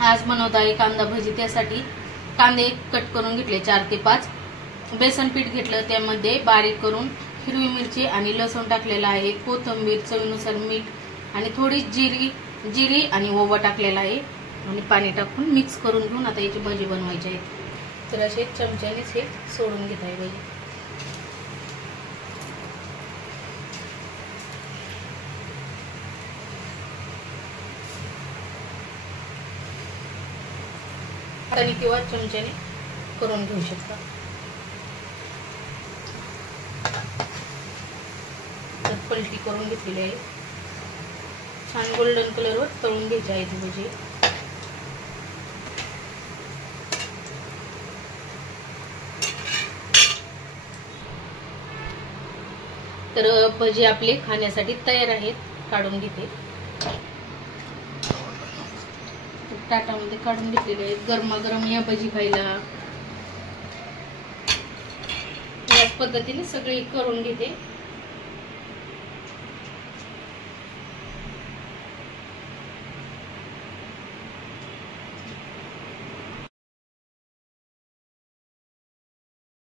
आज बनवत आहे कांदा भजी। त्यासाठी कांदे कट करून घेतले 4 ते 5, बेसन पीठ घेतलं, त्यामध्ये बारीक करून हिरवी मिरची आणि लसूण टाकलेला आहे, कोथिंबीर, चवीनुसार मीठ आणि थोडी जिरी आणि ओवा टाकलेला आहे आणि पाणी टाकून मिक्स करून घेऊन आता याची भजी बनवायची आहे। तर असे चमच्यानेच हे सोडून घेत आहे भजी। हाताने किंवा चमच्याने करून घेऊ शकता। तर पलटी करून घेतलेली आहे, छान गोल्डन कलरवर तळून घ्यायची आहे ती भजी। तर भजी आपले खाण्यासाठी तयार आहेत, काढून घेते। ताटामध्ये काढून घेतलेले आहेत। गरमागरम या भजी खायला याच पद्धतीने सगळे करून घेते।